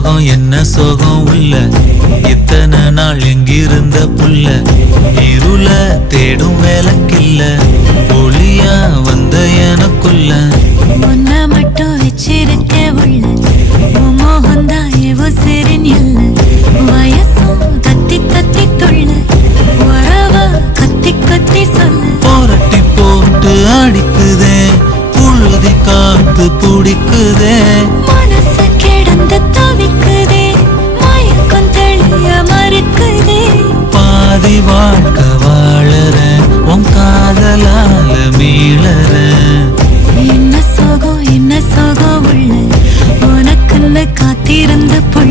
சோகம் என்ன சோகம் உள்ள இத்தனை நாள் எங்கிருந்த புள்ள இருள தேடும் வேலைக்கில்ல ஒளியா வந்த எனக்குள்ள ஒன்ன மட்டும் வச்சிருக்க உள்ள மோகந்தான் எவோ சரின் இல்ல வயசும் தத்தி தத்தி தொள்ள உறவ கத்தி கத்தி சொல்ல போரட்டி போட்டு அடிக்குதே புழுதி காத்து பிடிக்குதே மனசு கிடந்து தவிக்குதே மயக்கம் தெளிய மறுக்குதே பாதி வாழ்க்கை வாழறேன் உன் காதலால மீளறேன் என்ன சோகம் உள்ள உனக்குன்னு காத்திருந்த புள்ள